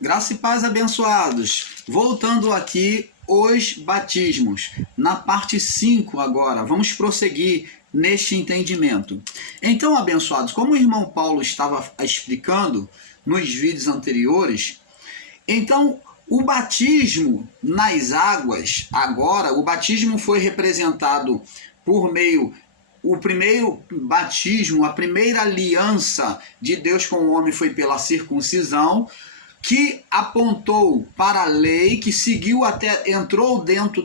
Graça e paz, abençoados. Voltando aqui, os batismos. Na parte 5 agora, vamos prosseguir neste entendimento. Então, abençoados, como o irmão Paulo estava explicando nos vídeos anteriores, então o batismo nas águas, agora, o batismo foi representado por meio o primeiro batismo, a primeira aliança de Deus com o homem foi pela circuncisão, que apontou para a lei, que seguiu até, entrou dentro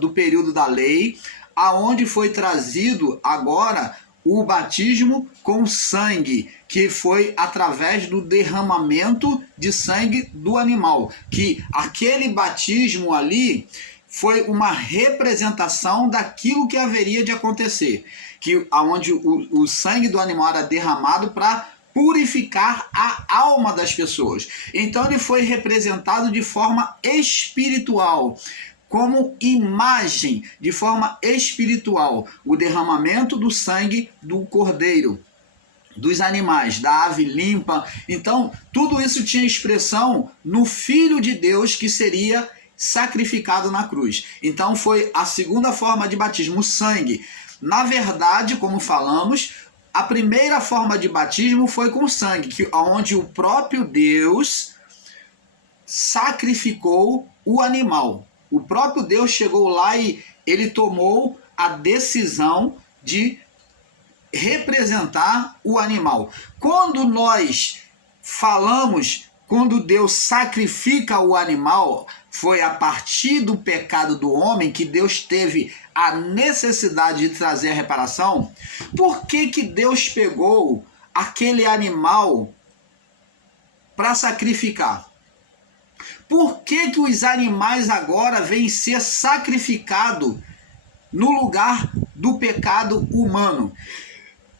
do período da lei, aonde foi trazido agora o batismo com sangue, que foi através do derramamento de sangue do animal, que aquele batismo ali foi uma representação daquilo que haveria de acontecer, que aonde o sangue do animal era derramado para purificar a alma das pessoas. Então ele foi representado de forma espiritual, como imagem, de forma espiritual, o derramamento do sangue do cordeiro, dos animais, da ave limpa. Então tudo isso tinha expressão no Filho de Deus que seria sacrificado na cruz. Então foi a segunda forma de batismo, o sangue. Na verdade, como falamos, a primeira forma de batismo foi com sangue, onde o próprio Deus sacrificou o animal. O próprio Deus chegou lá e ele tomou a decisão de representar o animal. Quando nós falamos, quando Deus sacrifica o animal, foi a partir do pecado do homem que Deus teve a necessidade de trazer a reparação. Por que que Deus pegou aquele animal para sacrificar? Por que que os animais agora vêm ser sacrificados no lugar do pecado humano?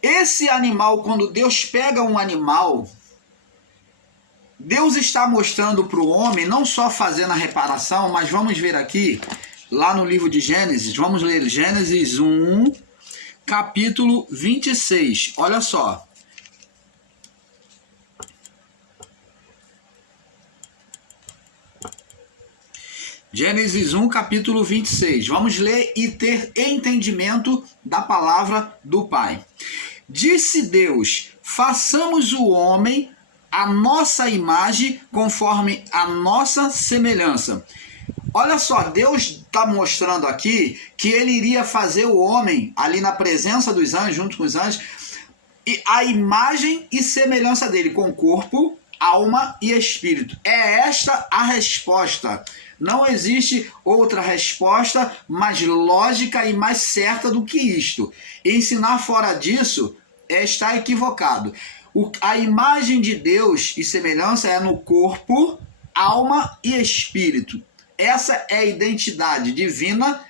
Esse animal, quando Deus pega um animal, Deus está mostrando para o homem, não só fazendo a reparação, mas vamos ver aqui, lá no livro de Gênesis, vamos ler Gênesis 1, capítulo 26, olha só. Gênesis 1, capítulo 26. Vamos ler e ter entendimento da palavra do Pai. Disse Deus: façamos o homem a nossa imagem, conforme a nossa semelhança. Olha só, Deus está mostrando aqui que ele iria fazer o homem, ali na presença dos anjos, junto com os anjos, e a imagem e semelhança dele, com corpo, alma e espírito. É esta a resposta. Não existe outra resposta mais lógica e mais certa do que isto. Ensinar fora disso é estar equivocado. A imagem de Deus e semelhança é no corpo, alma e espírito. Essa é a identidade divina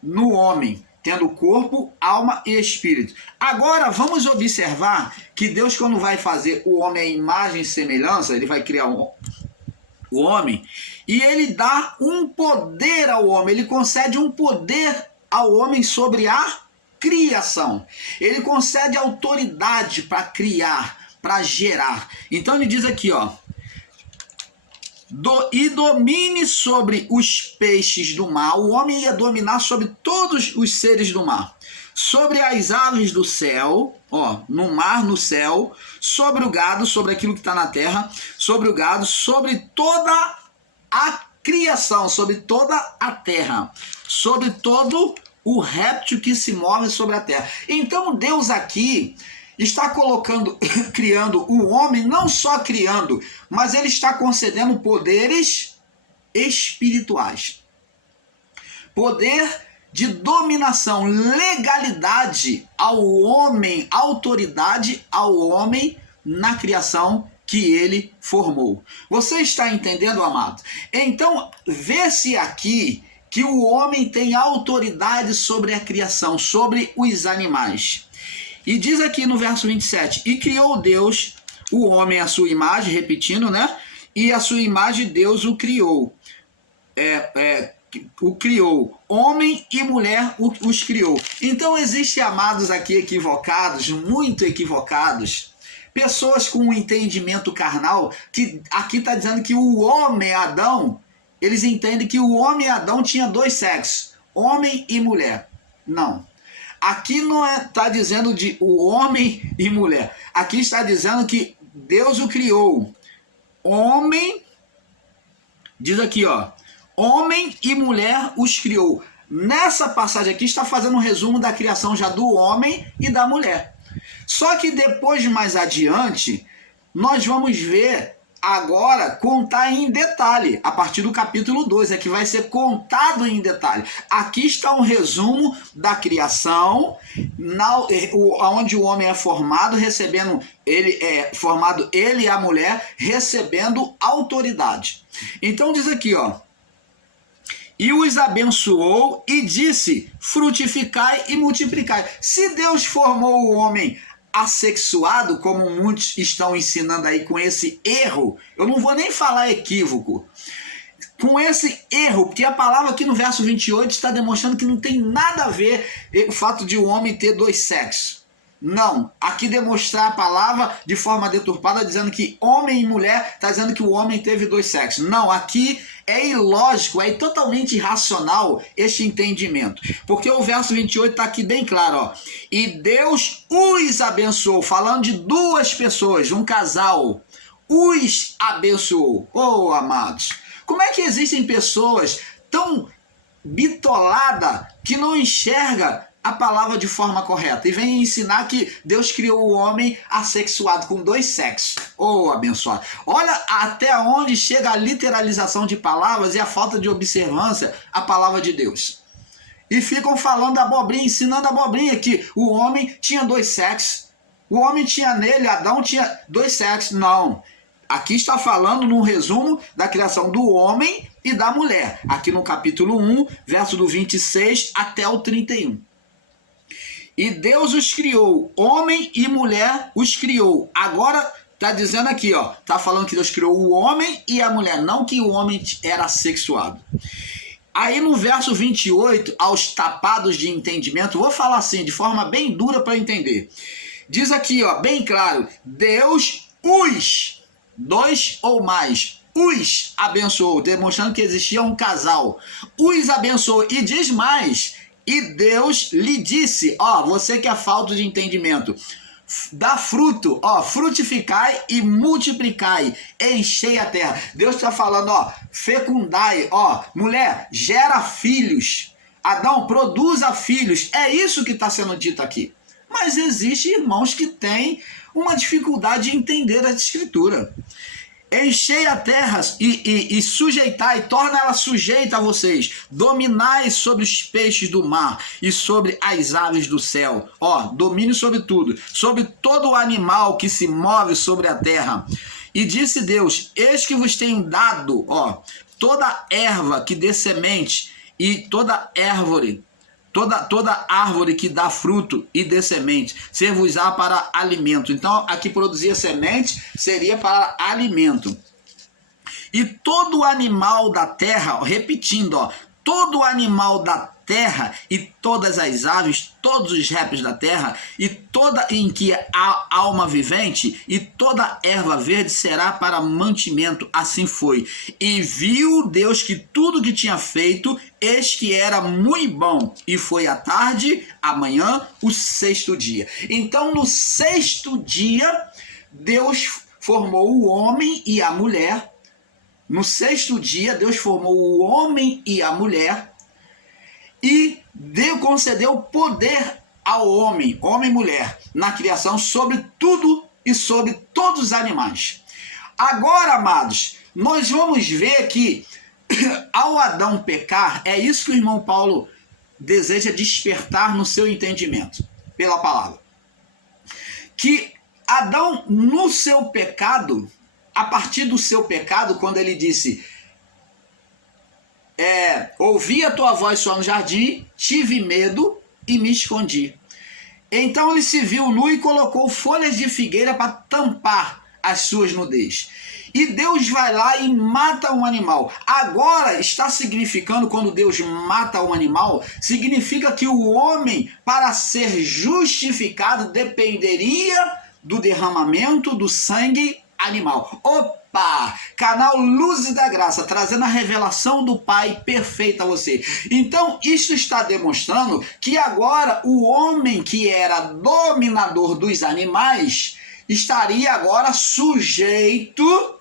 no homem, tendo corpo, alma e espírito. Agora vamos observar que Deus, quando vai fazer o homem a imagem e semelhança, ele vai criar o homem, e ele dá um poder ao homem, ele concede um poder ao homem sobre a criação. Ele concede autoridade para criar, para gerar. Então ele diz aqui, ó, e domine sobre os peixes do mar. O homem ia dominar sobre todos os seres do mar, sobre as aves do céu, ó, no mar, no céu, sobre o gado, sobre aquilo que está na terra, sobre o gado, sobre toda a criação, sobre toda a terra, sobre todo o réptil que se move sobre a terra. Então Deus aqui está colocando, criando o homem, não só criando, mas ele está concedendo poderes espirituais. Poder de dominação, legalidade ao homem, autoridade ao homem na criação que ele formou. Você está entendendo, amado? Então, vê-se aqui que o homem tem autoridade sobre a criação, sobre os animais. E diz aqui no verso 27, e criou Deus o homem à sua imagem, repetindo, né? E a sua imagem Deus o criou. O criou. Homem e mulher os criou. Então existem amados aqui equivocados, muito equivocados, pessoas com um entendimento carnal, que aqui está dizendo que o homem Adão, eles entendem que o homem Adão tinha dois sexos, homem e mulher. Não. Aqui não está dizendo de o homem e mulher. Aqui está dizendo que Deus o criou. Homem, diz aqui, ó, homem e mulher os criou. Nessa passagem aqui está fazendo um resumo da criação já do homem e da mulher. Só que depois, mais adiante, nós vamos ver agora contar em detalhe, a partir do capítulo 2, é que vai ser contado em detalhe. Aqui está um resumo da criação, onde o homem é formado, recebendo ele e a mulher recebendo autoridade. Então diz aqui, ó, e os abençoou e disse, frutificai e multiplicai. Se Deus formou o homem assexuado, como muitos estão ensinando aí com esse erro, eu não vou nem falar equívoco, com esse erro, porque a palavra aqui no verso 28 está demonstrando que não tem nada a ver o fato de o homem ter dois sexos. Não, aqui demonstrar a palavra de forma deturpada, dizendo que homem e mulher, está dizendo que o homem teve dois sexos. Não, aqui é ilógico, é totalmente irracional este entendimento. Porque o verso 28 está aqui bem claro, ó. E Deus os abençoou, falando de duas pessoas, um casal, os abençoou. Oh, amados, como é que existem pessoas tão bitoladas que não enxergam a palavra de forma correta e vem ensinar que Deus criou o homem assexuado com dois sexos? Oh, abençoado. Olha até onde chega a literalização de palavras e a falta de observância à palavra de Deus. E ficam falando abobrinha, ensinando abobrinha que o homem tinha dois sexos. O homem tinha nele, Adão tinha dois sexos. Não. Aqui está falando num resumo da criação do homem e da mulher. Aqui no capítulo 1, verso do 26 até o 31. E Deus os criou, homem e mulher os criou. Agora está dizendo aqui, ó, está falando que Deus criou o homem e a mulher, não que o homem era sexuado. Aí no verso 28, aos tapados de entendimento, vou falar assim, de forma bem dura para entender. Diz aqui, ó, bem claro, Deus os, dois ou mais, os abençoou, demonstrando que existia um casal. Os abençoou e diz mais, e Deus lhe disse, ó, você que é falta de entendimento, dá fruto, ó, frutificai e multiplicai, enchei a terra. Deus está falando, ó, fecundai, ó, mulher, gera filhos. Adão, produza filhos. É isso que está sendo dito aqui. Mas existem irmãos que têm uma dificuldade de entender a escritura. Enchei a terra e sujeitai, torna ela sujeita a vocês, dominai sobre os peixes do mar e sobre as aves do céu, ó, domine sobre tudo, sobre todo o animal que se move sobre a terra. E disse Deus, eis que vos tenho dado, ó, toda erva que dê semente e toda árvore, toda árvore que dá fruto e dê semente, ser-vos-á para alimento. Então, aqui produzir semente seria para alimento. E todo animal da terra, repetindo, ó, todo animal da terra e todas as aves, todos os répteis da terra e toda em que há alma vivente e toda erva verde será para mantimento. Assim foi. E viu Deus que tudo que tinha feito, eis que era muito bom. E foi à tarde, amanhã, o sexto dia. Então, no sexto dia, Deus formou o homem e a mulher. No sexto dia, Deus formou o homem e a mulher e concedeu poder ao homem, homem e mulher, na criação sobre tudo e sobre todos os animais. Agora, amados, nós vamos ver que ao Adão pecar, é isso que o irmão Paulo deseja despertar no seu entendimento, pela palavra. Que Adão, no seu pecado, a partir do seu pecado, quando ele disse, ouvi a tua voz só no jardim, tive medo e me escondi. Então ele se viu nu e colocou folhas de figueira para tampar as suas nudez. E Deus vai lá e mata um animal. Agora está significando, quando Deus mata um animal, significa que o homem, para ser justificado, dependeria do derramamento do sangue animal. Opa! Canal Luzes da Graça, trazendo a revelação do Pai perfeita a você. Então, isso está demonstrando que agora o homem que era dominador dos animais estaria agora sujeito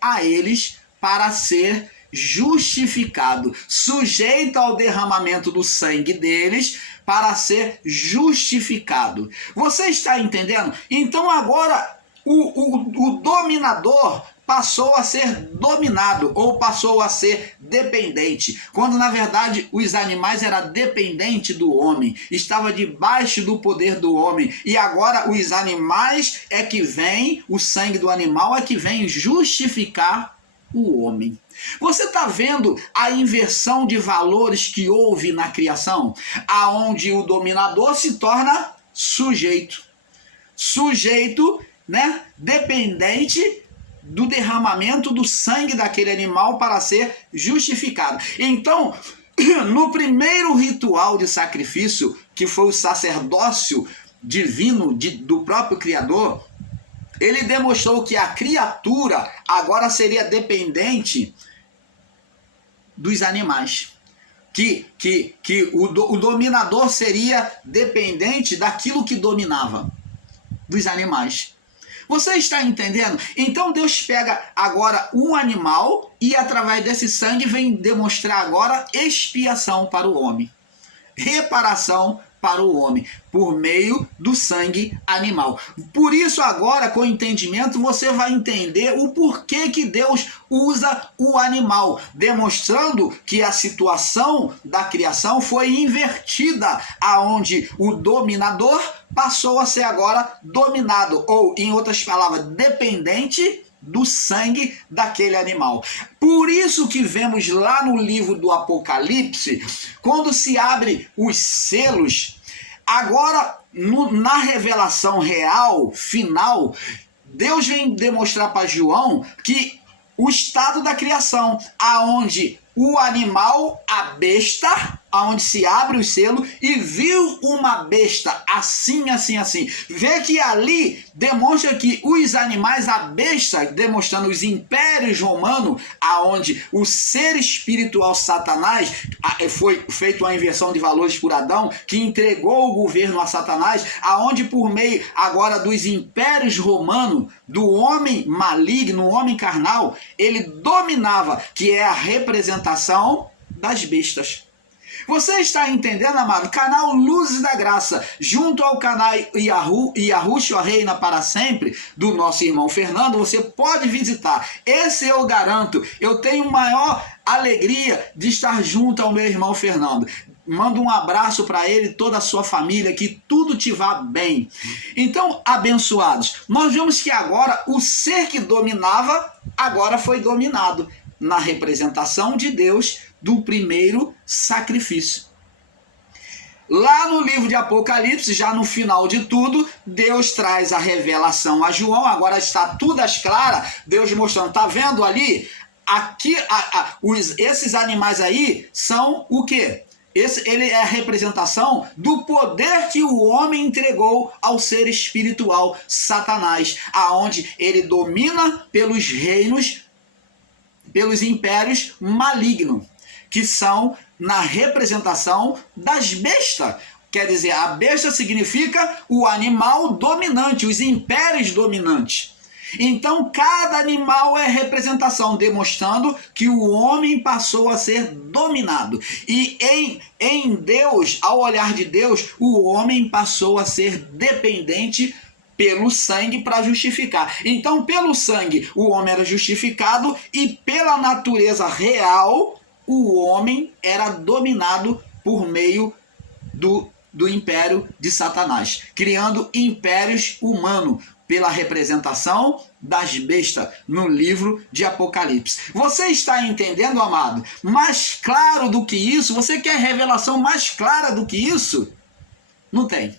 a eles para ser justificado, sujeito ao derramamento do sangue deles para ser justificado. Você está entendendo? Então agora o dominador passou a ser dominado ou passou a ser dependente, quando na verdade os animais eram dependentes do homem, estava debaixo do poder do homem, e agora os animais é que vem, o sangue do animal é que vem justificar o homem. Você está vendo a inversão de valores que houve na criação, aonde o dominador se torna sujeito, né, dependente do derramamento do sangue daquele animal para ser justificado. Então, no primeiro ritual de sacrifício, que foi o sacerdócio divino do próprio Criador, ele demonstrou que a criatura agora seria dependente dos animais. Que o dominador seria dependente daquilo que dominava, dos animais. Você está entendendo? Então Deus pega agora um animal e através desse sangue vem demonstrar agora expiação para o homem. Reparação para o homem, por meio do sangue animal. Por isso agora, com entendimento, você vai entender o porquê que Deus usa o animal, demonstrando que a situação da criação foi invertida, aonde o dominador passou a ser agora dominado, ou, em outras palavras, dependente do sangue daquele animal. Por isso que vemos lá no livro do Apocalipse, quando se abre os selos, agora na revelação real, final, Deus vem demonstrar para João que o estado da criação, aonde o animal, a besta, aonde se abre o selo e viu uma besta assim. Vê que ali demonstra que os animais, a besta, demonstrando os impérios romanos, aonde o ser espiritual Satanás, foi feita uma inversão de valores por Adão, que entregou o governo a Satanás, aonde por meio agora dos impérios romanos, do homem maligno, o homem carnal, ele dominava, que é a representação das bestas. Você está entendendo, amado? Canal Luzes da Graça, junto ao canal Yahushua Reina para Sempre, do nosso irmão Fernando, você pode visitar. Esse eu garanto, eu tenho maior alegria de estar junto ao meu irmão Fernando. Manda um abraço para ele e toda a sua família, que tudo te vá bem. Então, abençoados, nós vemos que agora o ser que dominava, agora foi dominado na representação de Deus do primeiro sacrifício. Lá no livro de Apocalipse, já no final de tudo, Deus traz a revelação a João, agora está tudo às claras, Deus mostrando, tá vendo ali? Aqui, esses animais aí são o quê? Ele é a representação do poder que o homem entregou ao ser espiritual Satanás, aonde ele domina pelos reinos, pelos impérios malignos, que são na representação das bestas. Quer dizer, a besta significa o animal dominante, os impérios dominantes. Então, cada animal é representação, demonstrando que o homem passou a ser dominado. E em Deus, ao olhar de Deus, o homem passou a ser dependente pelo sangue para justificar. Então, pelo sangue, o homem era justificado e pela natureza real, o homem era dominado por meio do império de Satanás, criando impérios humanos pela representação das bestas no livro de Apocalipse. Você está entendendo, amado? Mais claro do que isso? Você quer revelação mais clara do que isso? Não tem.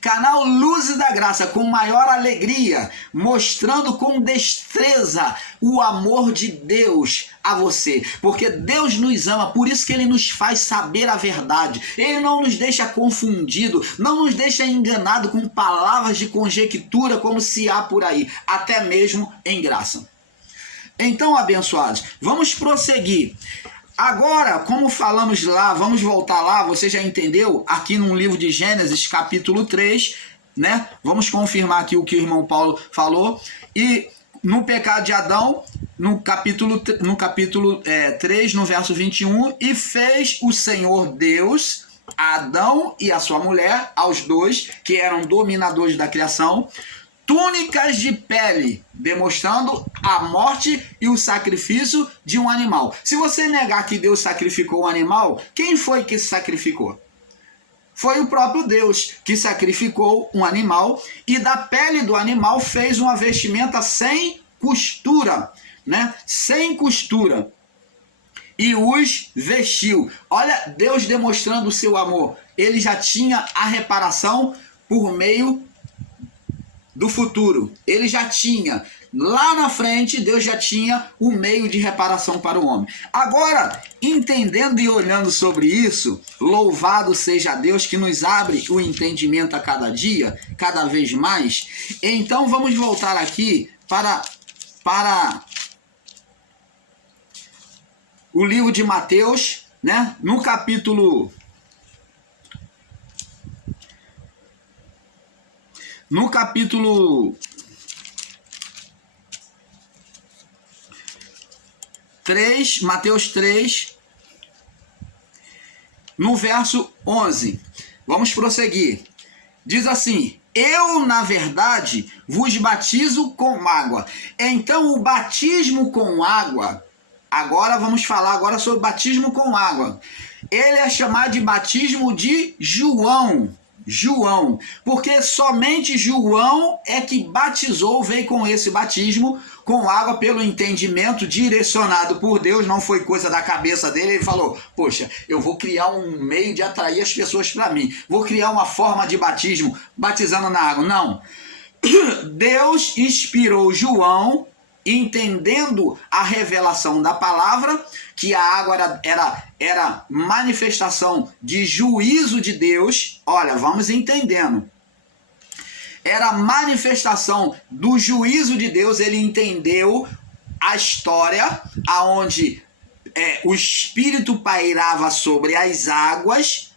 Canal Luzes da Graça, com maior alegria, mostrando com destreza o amor de Deus a você. Porque Deus nos ama, por isso que Ele nos faz saber a verdade. Ele não nos deixa confundido, não nos deixa enganado com palavras de conjectura como se há por aí, até mesmo em graça. Então, abençoados, vamos prosseguir. Agora, como falamos lá, vamos voltar lá, você já entendeu? Aqui no livro de Gênesis, capítulo 3, né? Vamos confirmar aqui o que o irmão Paulo falou. E no pecado de Adão, no capítulo 3, no verso 21, e fez o Senhor Deus a Adão e a sua mulher, aos dois, que eram dominadores da criação, túnicas de pele, demonstrando a morte e o sacrifício de um animal. Se você negar que Deus sacrificou um animal, quem foi que sacrificou? Foi o próprio Deus que sacrificou um animal e da pele do animal fez uma vestimenta sem costura, né? Sem costura. E os vestiu. Olha, Deus demonstrando o seu amor. Ele já tinha a reparação por meio do futuro. Ele já tinha, lá na frente, Deus já tinha o meio de reparação para o homem. Agora, entendendo e olhando sobre isso, louvado seja Deus que nos abre o entendimento a cada dia, cada vez mais. Então vamos voltar aqui para o livro de Mateus, né? No capítulo 3, Mateus 3, no verso 11. Vamos prosseguir. Diz assim: eu, na verdade, vos batizo com água. Então, o batismo com água, agora vamos falar agora sobre batismo com água. Ele é chamado de batismo de João, porque somente João é que batizou, veio com esse batismo com água pelo entendimento direcionado por Deus, não foi coisa da cabeça dele. Ele falou: poxa, eu vou criar um meio de atrair as pessoas para mim, vou criar uma forma de batismo, batizando na água. Não, Deus inspirou João, entendendo a revelação da palavra, que a água era manifestação de juízo de Deus. Olha, vamos entendendo. Era manifestação do juízo de Deus. Ele entendeu a história aonde o Espírito pairava sobre as águas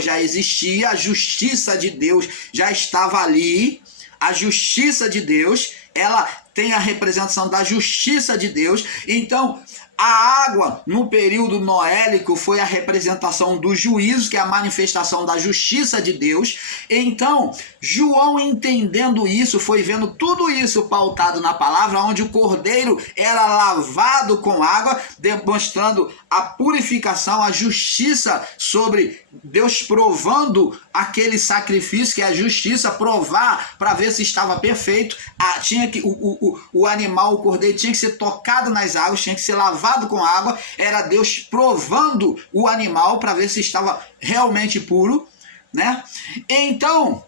já existiam, a justiça de Deus já estava ali. A justiça de Deus, ela tem a representação da justiça de Deus. Então, a água no período noélico foi a representação do juízo, que é a manifestação da justiça de Deus. Então, João, entendendo isso, foi vendo tudo isso pautado na palavra, onde o cordeiro era lavado com água, demonstrando a purificação, a justiça sobre Deus, provando aquele sacrifício, que é a justiça, provar para ver se estava perfeito. Tinha que o animal, o cordeiro, tinha que ser tocado nas águas, tinha que ser lavado com água. Era Deus provando o animal para ver se estava realmente puro, né? Então,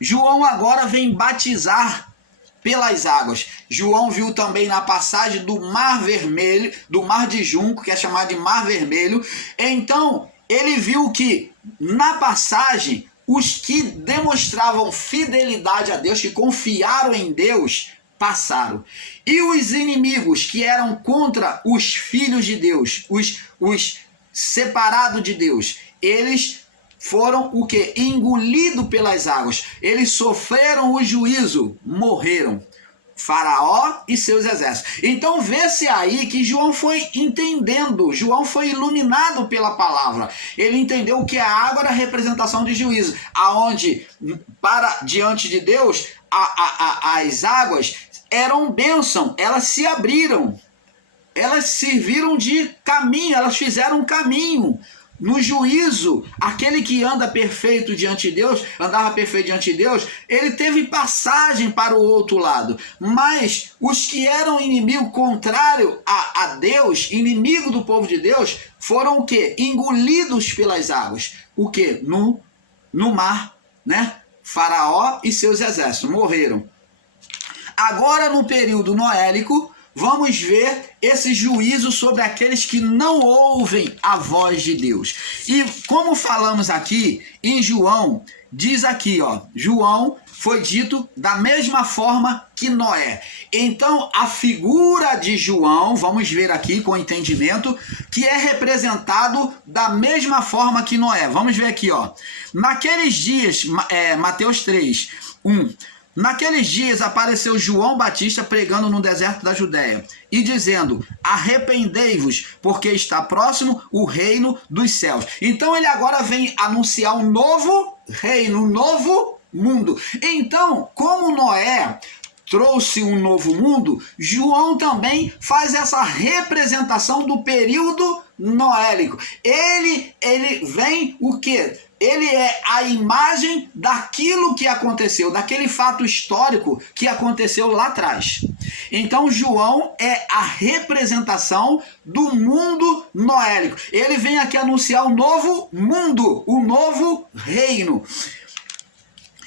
João agora vem batizar pelas águas. João viu também na passagem do Mar Vermelho, do Mar de Junco, que é chamado de Mar Vermelho. Então, ele viu que na passagem, os que demonstravam fidelidade a Deus, que confiaram em Deus, passaram. E os inimigos que eram contra os filhos de Deus, os separados de Deus, eles foram o que? Engolidos pelas águas. Eles sofreram o juízo, morreram. Faraó e seus exércitos. Então vê-se aí que João foi entendendo, João foi iluminado pela palavra. Ele entendeu que a água era a representação de juízo, aonde para diante de Deus as águas eram bênção, elas se abriram, elas serviram de caminho, elas fizeram um caminho. No juízo, aquele que anda perfeito diante de Deus, andava perfeito diante de Deus, ele teve passagem para o outro lado. Mas os que eram inimigo contrário a Deus, inimigo do povo de Deus, foram o quê? Engolidos pelas águas. O quê? No mar né? Faraó e seus exércitos morreram. Agora, no período noélico, vamos ver esse juízo sobre aqueles que não ouvem a voz de Deus. E como falamos aqui em João, diz aqui, ó, João foi dito da mesma forma que Noé. Então, a figura de João, vamos ver aqui com entendimento, que é representado da mesma forma que Noé. Vamos ver aqui, ó. Naqueles dias, Mateus 3, 1. Naqueles dias apareceu João Batista pregando no deserto da Judéia e dizendo: arrependei-vos, porque está próximo o reino dos céus. Então ele agora vem anunciar um novo reino, um novo mundo. Então, como Noé trouxe um novo mundo, João também faz essa representação do período noélico. Ele vem o quê? Ele é a imagem daquilo que aconteceu, daquele fato histórico que aconteceu lá atrás. Então João é a representação do mundo noélico. Ele vem aqui anunciar um novo mundo, um novo reino.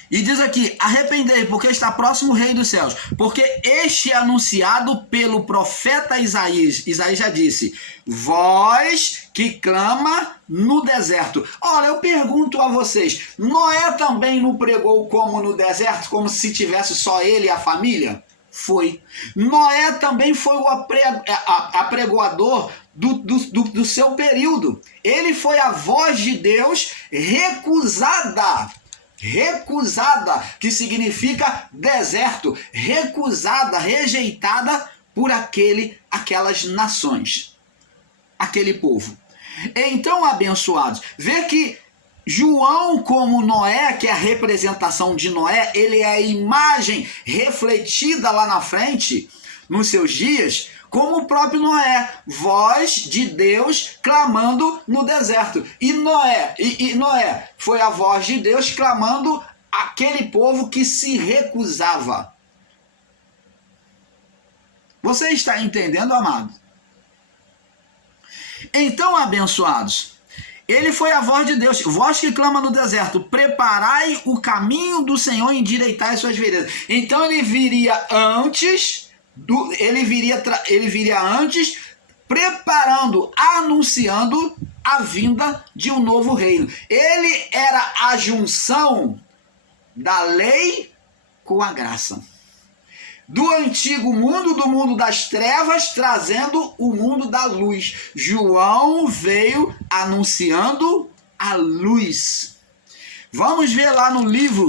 E diz aqui: arrependei, porque está próximo o reino dos céus. Porque este é anunciado pelo profeta Isaías. Isaías já disse: voz que clama no deserto. Ora, eu pergunto a vocês, Noé também não pregou como no deserto, como se tivesse só ele e a família? Foi. Noé também foi o apregoador do seu período. Ele foi a voz de Deus recusada, que significa deserto, recusada, rejeitada por aquelas nações, aquele povo. Então, abençoados, vê que João, como Noé, que é a representação de Noé, ele é a imagem refletida lá na frente, nos seus dias, como o próprio Noé, voz de Deus clamando no deserto. E Noé foi a voz de Deus clamando aquele povo que se recusava. Você está entendendo, amado? Então, abençoados, ele foi a voz de Deus, voz que clama no deserto: preparai o caminho do Senhor e endireitai suas veredas. Então ele viria antes... Ele viria antes, preparando, anunciando a vinda de um novo reino. Ele era a junção da lei com a graça. Do antigo mundo, do mundo das trevas, trazendo o mundo da luz. João veio anunciando a luz. Vamos ver lá no livro...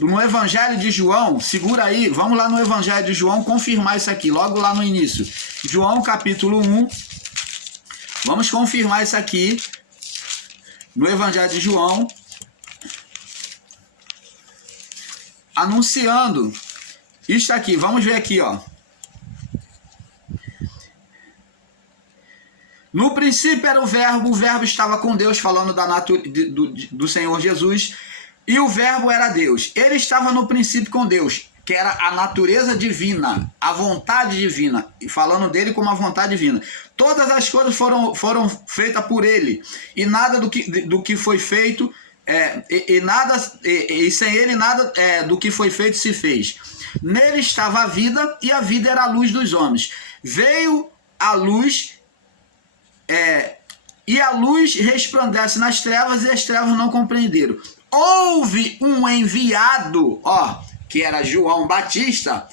no Evangelho de João, segura aí, vamos lá no Evangelho de João confirmar isso aqui, logo lá no início. João capítulo 1, vamos confirmar isso aqui, no Evangelho de João, anunciando isso aqui, vamos ver aqui, ó. No princípio era o verbo estava com Deus, falando da do Senhor Jesus, e o verbo era Deus. Ele estava no princípio com Deus, que era a natureza divina, a vontade divina, e falando dele como a vontade divina. Todas as coisas foram feitas por ele, e nada do que foi feito, e sem ele nada do que foi feito se fez. Nele estava a vida, e a vida era a luz dos homens. Veio a luz, e a luz resplandece nas trevas, e as trevas não compreenderam. Houve um enviado, que era João Batista,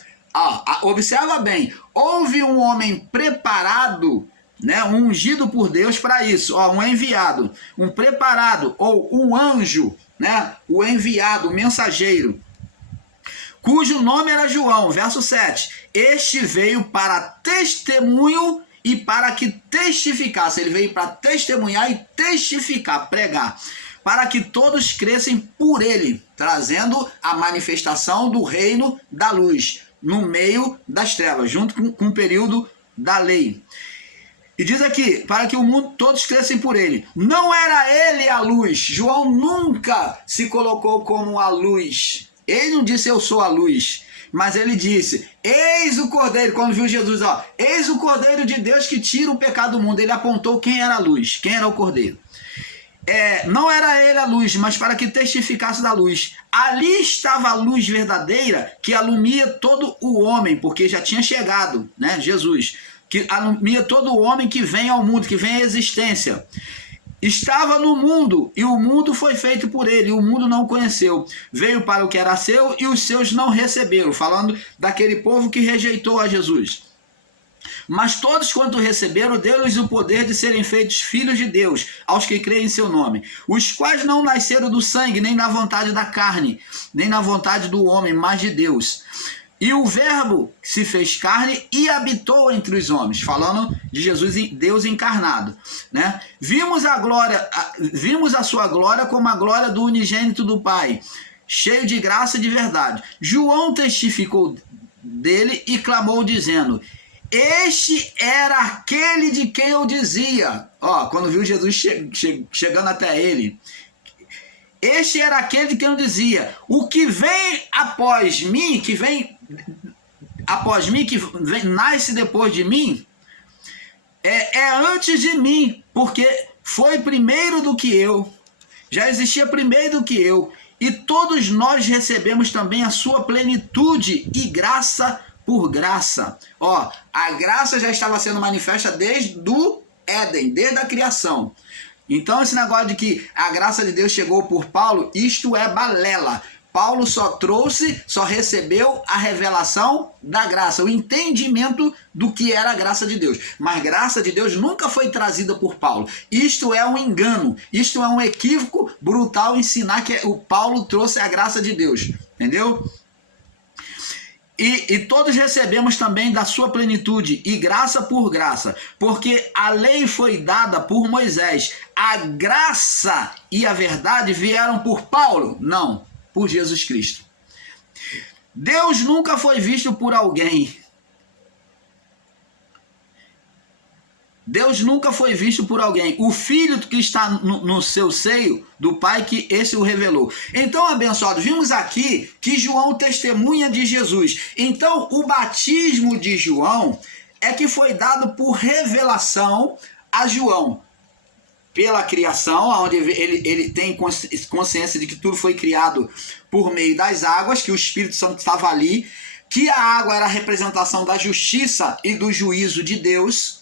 observa bem, houve um homem preparado, né, ungido por Deus para isso, um enviado, um preparado, ou um anjo, né, o enviado, o mensageiro, cujo nome era João, verso 7, este veio para testemunho e para que testificasse, ele veio para testemunhar e testificar, pregar, para que todos crescem por ele, trazendo a manifestação do reino da luz, no meio das trevas, junto com o período da lei. E diz aqui, para que o mundo todos crescem por ele. Não era ele a luz. João nunca se colocou como a luz. Ele não disse eu sou a luz, mas ele disse, eis o Cordeiro, quando viu Jesus, eis o Cordeiro de Deus que tira o pecado do mundo. Ele apontou quem era a luz, quem era o Cordeiro. não era ele a luz, mas para que testificasse da luz. Ali estava a luz verdadeira que alumia todo o homem, porque já tinha chegado, né, Jesus, que alumia todo o homem que vem ao mundo, que vem à existência. Estava no mundo, e o mundo foi feito por ele, e o mundo não o conheceu. Veio para o que era seu, e os seus não receberam, falando daquele povo que rejeitou a Jesus. Mas todos quanto receberam, deu-lhes o poder de serem feitos filhos de Deus, aos que creem em seu nome, os quais não nasceram do sangue, nem na vontade da carne, nem na vontade do homem, mas de Deus. E o verbo se fez carne e habitou entre os homens, falando de Jesus, Deus encarnado, né? Vimos a sua glória como a glória do unigênito do Pai, cheio de graça e de verdade. João testificou dele e clamou dizendo: este era aquele de quem eu dizia. Quando viu Jesus chegando até ele. Este era aquele de quem eu dizia: o que vem após mim, nasce depois de mim, é antes de mim, porque foi primeiro do que eu. Já existia primeiro do que eu. E todos nós recebemos também a sua plenitude e graça por graça. A graça já estava sendo manifesta desde o Éden, desde a criação. Então esse negócio de que a graça de Deus chegou por Paulo, isto é balela. Paulo só recebeu a revelação da graça, o entendimento do que era a graça de Deus. Mas graça de Deus nunca foi trazida por Paulo. Isto é um engano, isto é um equívoco brutal ensinar que o Paulo trouxe a graça de Deus, entendeu? E todos recebemos também da sua plenitude, e graça por graça, porque a lei foi dada por Moisés, a graça e a verdade vieram por Paulo? Não, por Jesus Cristo. Deus nunca foi visto por alguém. Deus nunca foi visto por alguém. O Filho que está no seu seio do Pai, que esse o revelou. Então, abençoados, vimos aqui que João testemunha de Jesus. Então, o batismo de João é que foi dado por revelação a João. Pela criação, onde ele tem consciência de que tudo foi criado por meio das águas, que o Espírito Santo estava ali, que a água era a representação da justiça e do juízo de Deus.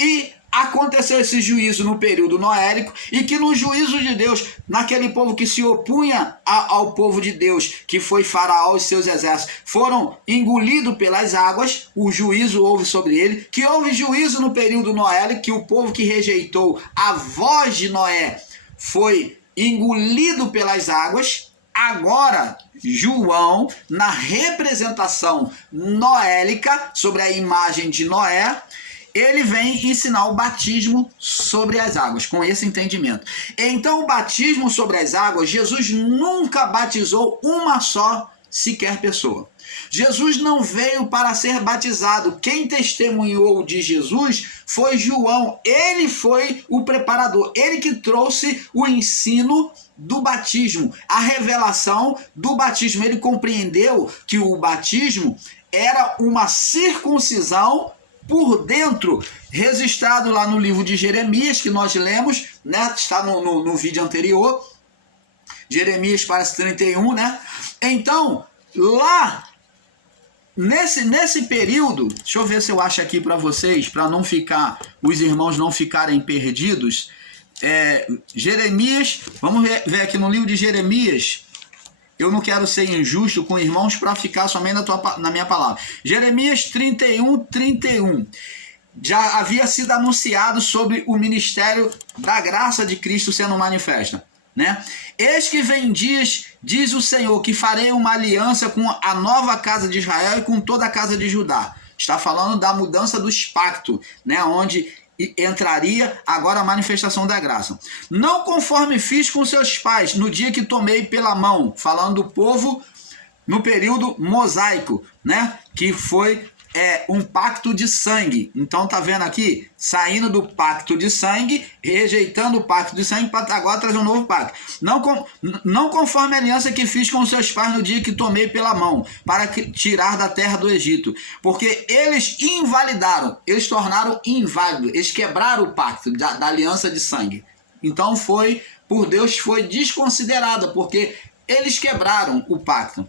E aconteceu esse juízo no período noélico, e que no juízo de Deus, naquele povo que se opunha ao povo de Deus, que foi Faraó e seus exércitos, foram engolidos pelas águas, o juízo houve sobre ele, que houve juízo no período noélico, que o povo que rejeitou a voz de Noé foi engolido pelas águas. Agora, João, na representação noélica, sobre a imagem de Noé, ele vem ensinar o batismo sobre as águas, com esse entendimento. Então, o batismo sobre as águas, Jesus nunca batizou uma só sequer pessoa. Jesus não veio para ser batizado. Quem testemunhou de Jesus foi João. Ele foi o preparador. Ele que trouxe o ensino do batismo, a revelação do batismo. Ele compreendeu que o batismo era uma circuncisão por dentro, registrado lá no livro de Jeremias, que nós lemos, né? Está no vídeo anterior, Jeremias parece 31, né? Então, lá, nesse período, deixa eu ver se eu acho aqui para vocês, para não ficar, os irmãos não ficarem perdidos, Jeremias, vamos ver aqui no livro de Jeremias. Eu não quero ser injusto com irmãos para ficar somente na minha palavra. Jeremias 31. Já havia sido anunciado sobre o ministério da graça de Cristo sendo manifesta, né? Eis que vem dias, diz o Senhor, que farei uma aliança com a nova casa de Israel e com toda a casa de Judá. Está falando da mudança dos pactos, né? Onde entraria agora a manifestação da graça. Não conforme fiz com seus pais no dia que tomei pela mão, falando do povo no período mosaico, né? Que foi um pacto de sangue. Então tá vendo aqui? Saindo do pacto de sangue, rejeitando o pacto de sangue para agora trazer um novo pacto. Não conforme a aliança que fiz com seus pais no dia que tomei pela mão, para tirar da terra do Egito. Porque eles invalidaram, eles tornaram inválido, eles quebraram o pacto da aliança de sangue. Então por Deus foi desconsiderada, porque eles quebraram o pacto.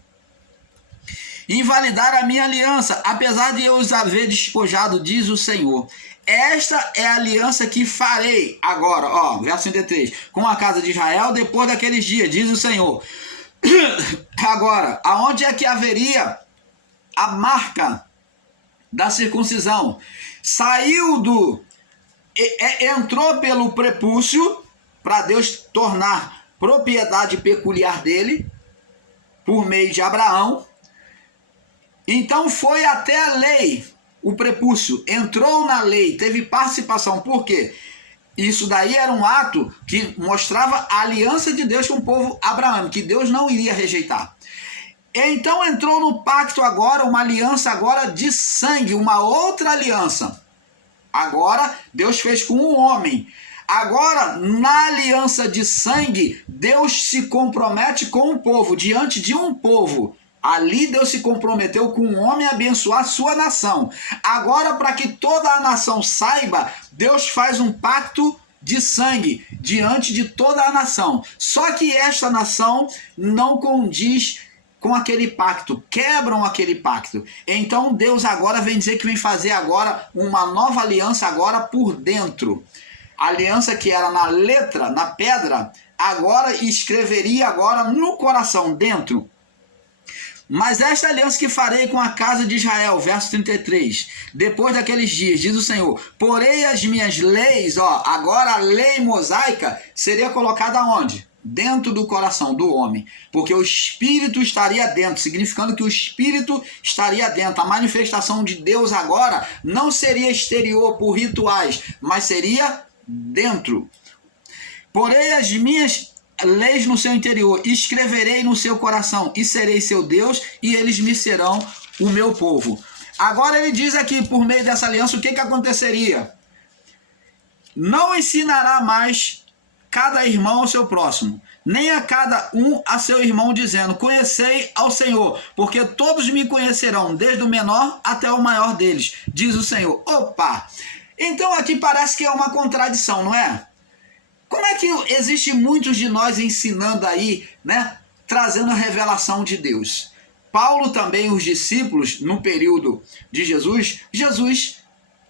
Invalidar a minha aliança, apesar de eu os haver despojado, diz o Senhor. Esta é a aliança que farei agora, ó, verso 33, com a casa de Israel depois daqueles dias, diz o Senhor. Agora, aonde é que haveria a marca da circuncisão? Entrou pelo prepúcio, para Deus tornar propriedade peculiar dele, por meio de Abraão. Então foi até a lei, o prepúcio, entrou na lei, teve participação. Por quê? Isso daí era um ato que mostrava a aliança de Deus com o povo abraâmico, que Deus não iria rejeitar. Então entrou no pacto agora, uma aliança agora de sangue, uma outra aliança. Agora Deus fez com um homem. Agora, na aliança de sangue, Deus se compromete com o povo, diante de um povo. Ali Deus se comprometeu com um homem a abençoar sua nação. Agora, para que toda a nação saiba, Deus faz um pacto de sangue diante de toda a nação. Só que esta nação não condiz com aquele pacto, quebram aquele pacto. Então Deus agora vem dizer que vem fazer agora uma nova aliança agora por dentro. A aliança que era na letra, na pedra, agora escreveria agora no coração, dentro. Mas esta aliança que farei com a casa de Israel, verso 33, depois daqueles dias, diz o Senhor, porei as minhas leis, ó, agora a lei mosaica seria colocada onde? Dentro do coração do homem, porque o Espírito estaria dentro, significando que o Espírito estaria dentro. A manifestação de Deus agora não seria exterior por rituais, mas seria dentro. Porei as minhas leis no seu interior, escreverei no seu coração, e serei seu Deus, e eles me serão o meu povo. Agora ele diz aqui, por meio dessa aliança, o que aconteceria? Não ensinará mais cada irmão ao seu próximo, nem a cada um a seu irmão, dizendo, conhecei ao Senhor, porque todos me conhecerão, desde o menor até o maior deles, diz o Senhor. Opa! Então aqui parece que é uma contradição, não é? Como é que existe muitos de nós ensinando aí, né, trazendo a revelação de Deus? Paulo também, os discípulos, no período de Jesus,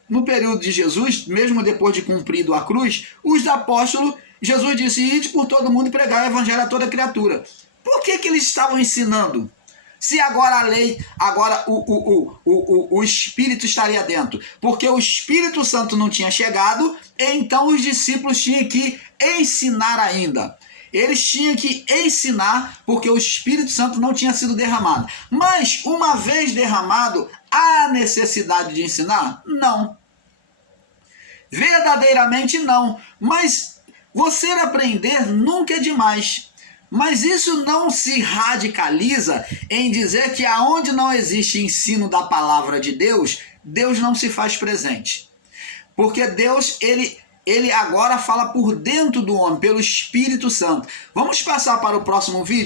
no período de Jesus, mesmo depois de cumprido a cruz, os apóstolos, Jesus disse, ide por todo mundo e pregar o evangelho a toda criatura. Por que eles estavam ensinando? Se agora a lei, agora o Espírito estaria dentro. Porque o Espírito Santo não tinha chegado, então os discípulos tinham que ensinar ainda. Eles tinham que ensinar, porque o Espírito Santo não tinha sido derramado. Mas, uma vez derramado, há necessidade de ensinar? Não. Verdadeiramente não. Mas você aprender nunca é demais. Mas isso não se radicaliza em dizer que aonde não existe ensino da palavra de Deus, Deus não se faz presente. Porque Deus, ele agora fala por dentro do homem, pelo Espírito Santo. Vamos passar para o próximo vídeo?